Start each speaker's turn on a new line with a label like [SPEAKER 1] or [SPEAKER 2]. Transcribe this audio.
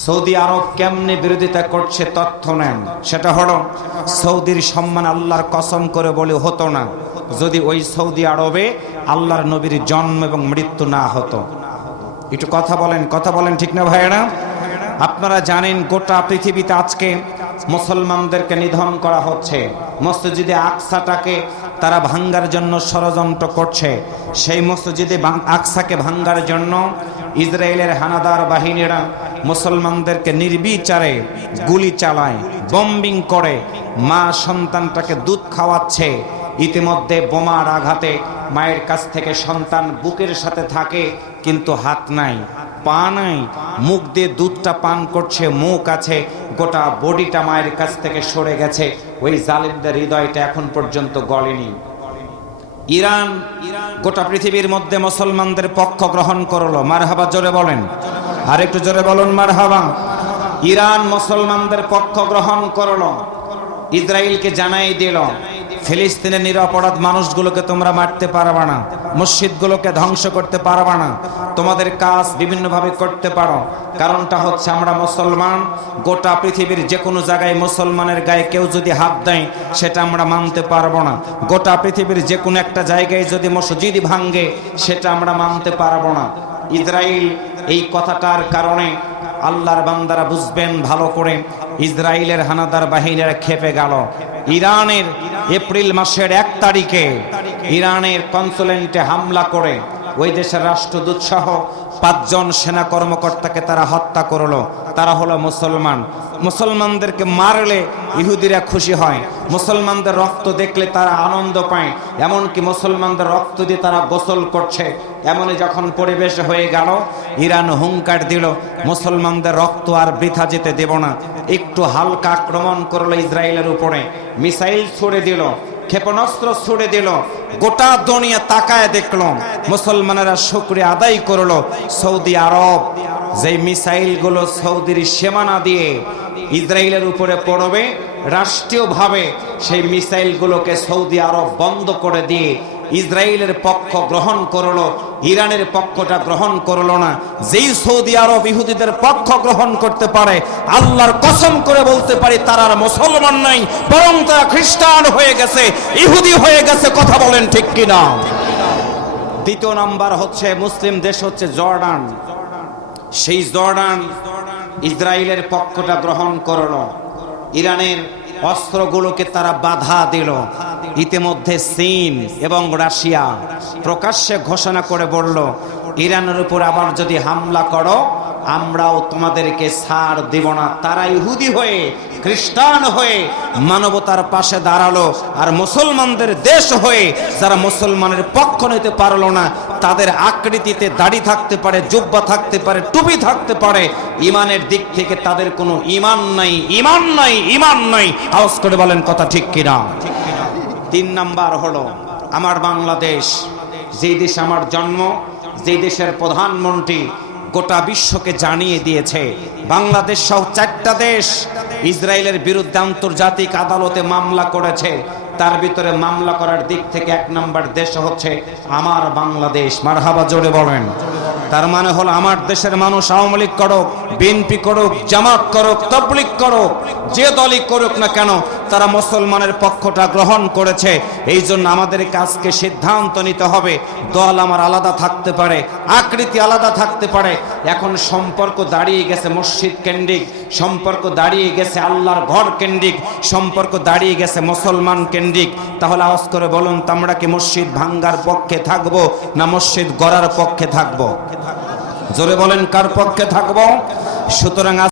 [SPEAKER 1] Saudi আরব কেমনে বিরোধিতা করছে তথ্য নেন। সেটা হলো, সৌদির সম্মান আল্লাহর কসম করে বলে হতো না। যদি ওই সৌদি আরবে আল্লাহর নবীর জন্ম এবং মৃত্যু না হতো। একটু কথা বলেন কথা বলেন ঠিক না ভাইয়েরা? আপনারা জানেন গোটা পৃথিবীতে আজকে মুসলমানদেরকে নিধন করা হচ্ছে। মসজিদে আকসাটাকে তারা ভাঙ্গার জন্য ষড়যন্ত্র করছে। সেই মসজিদে আকসাকে ভাঙ্গার জন্য ইসরায়েলের হানাদার বাহিনীরা মুসলমানদেরকে নির্বিচারে গুলি চালায় বম্বিং করে। মা সন্তানটাকে দুধ খাওয়াচ্ছে। ইতিমধ্যে বোমার আঘাতে মায়ের কাছ থেকে সন্তান বুকের সাথে থাকে, কিন্তু হাত নাই, পা নাই। মুখ দিয়ে দুধটা পান করছে, মুখ আছে, গোটা বডিটা মায়ের কাছ থেকে সরে গেছে। ওই জালিমদের হৃদয়টা এখন পর্যন্ত গলেনি। ইরান গোটা পৃথিবীর মধ্যে মুসলমানদের পক্ষ গ্রহণ করল। মারহাবা জোরে বলেন। আর একটু জোরে বলুন, মারহাবা। ইরান মুসলমানদের পক্ষ গ্রহণ করল, ইসরায়েলকে জানাই দিল ফিলিস্তিনের নিরপরাধ মানুষগুলোকে তোমরা মারতে পারবা না, মসজিদগুলোকে ধ্বংস করতে পারবা না, তোমাদের কাজ বিভিন্নভাবে করতে পারো। কারণটা হচ্ছে আমরা মুসলমান, গোটা পৃথিবীর যে কোনো জায়গায় মুসলমানের গায়ে কেউ যদি হাত দেয়, সেটা আমরা মানতে পারব না। গোটা পৃথিবীর যে কোনো একটা জায়গায় যদি মসজিদ ভাঙ্গে সেটা আমরা মানতে পারব না। ইসরায়েল এই কথাটার কারণে আল্লাহর বান্দারা বুঝবেন ভালো করে ইসরায়েলের হানাদার বাহিনীরা খেপে গেল। ইরানের এপ্রিল মাসের এক তারিখে, ইরানের কনসুলেন্টে হামলা করে ওই দেশের রাষ্ট্রদূত সহ পাঁচজন সেনা কর্মকর্তাকে তারা হত্যা করল। তারা হলো মুসলমান। মুসলমানদেরকে মারলে ইহুদিরা খুশি হয়। মুসলমানদের রক্ত দেখলে তারা আনন্দ পায়। এমনকি মুসলমানদের রক্ত দিয়ে তারা গোসল করছে। এমনই যখন পরিবেশ হয়ে গেল, ইরান হুঙ্কার দিল, মুসলমানদের রক্ত আর বৃথা যেতে দেব না। একটু হালকা আক্রমণ করল ইসরায়েলের উপরে। মিসাইল ছুড়ে দিল। ক্ষেপণাস্ত্র ছুড়ে দিল। গোটা দুনিয়া তাকায় দেখল। মুসলমানেরা শুক্রিয়া আদায় করল। সৌদি আরব যে মিসাইলগুলো সৌদির সীমানা দিয়ে ইসরায়েলের উপরে পড়বে, রাষ্ট্রীয়ভাবে সেই মিসাইলগুলোকে সৌদি আরব বন্ধ করে দিয়ে ইসরায়েলের পক্ষ গ্রহণ করল, ইরানের পক্ষটা গ্রহণ করল না। যেই সৌদি আরব ইহুদিদের পক্ষ গ্রহণ করতে পারে, আল্লাহর কসম করে বলতে পারি, তারা আর মুসলমান নাই, বরং তারা খ্রিস্টান হয়ে গেছে, ইহুদি হয়ে গেছে, কথা বলেন ঠিক কিনা? দ্বিতীয় নাম্বার হচ্ছে, মুসলিম দেশ হচ্ছে জর্ডান। সেই জর্ডান ইসরায়েলের পক্ষটা গ্রহণ করল। ইরানের অস্ত্রগুলোকে তারা বাধা দিল। ইতিমধ্যে চীন এবং রাশিয়া প্রকাশ্যে ঘোষণা করে বলল ইরানের উপর আবার যদি হামলা করো আমরাও তোমাদেরকে ছাড় দেব না। তারা ইহুদি হয়ে খ্রিস্টান হয়ে মানবতার পাশে দাঁড়াল আর মুসলমানদের দেশ হয়ে যারা মুসলমানের পক্ষ নিতে পারল না তাদের আকৃতিতে দাড়ি থাকতে পারে জুব্বা থাকতে পারে টুপি থাকতে পারে। ইমানের দিক থেকে তাদের কোনো ইমান নাই ইমান নাই ইমান নাই। আওয়াজ করে বলেন কথা ঠিক কিনা? তিন নাম্বার হলো আমার বাংলাদেশ। যেই দেশে আমার জন্ম যেই দেশের প্রধানমন্ত্রী গোটা বিশ্বকে জানিয়ে দিয়েছে, বাংলাদেশ সহ চারটা দেশ ইসরায়েলের বিরুদ্ধে আন্তর্জাতিক আদালতে মামলা করেছে। তার ভিতরে মামলা করার দিক থেকে এক নম্বর দেশ হচ্ছে আমার বাংলাদেশ। মারহাবা, জোরে বলেন। তার মানে হলো আমার দেশের মানুষ আওয়ামী লীগ করুক, বিএনপি করুক, জামাত করুক তবলিক করুক, যে দলই করুক না কেন তারা মুসলমানের পক্ষটা গ্রহণ করেছে। এই জন্য আমাদের কাজকে সিদ্ধান্ত নিতে হবে, দল আমার আলাদা থাকতে পারে, আকৃতি আলাদা থাকতে পারে। এখন সম্পর্ক দাঁড়িয়ে গেছে মসজিদ কেন্দ্রিক, সম্পর্ক দাঁড়িয়ে গেছে আল্লাহর ঘর কেন্দ্রিক, সম্পর্ক দাঁড়িয়ে গেছে মুসলমান কেন্দ্রিক। তাহলে আওয়াজ করে বলুন আমরা কি মসজিদ ভাঙ্গার পক্ষে থাকব না মসজিদ গড়ার পক্ষে থাকব? জোরে বলেন, কার পক্ষে থাকব? সুতরাং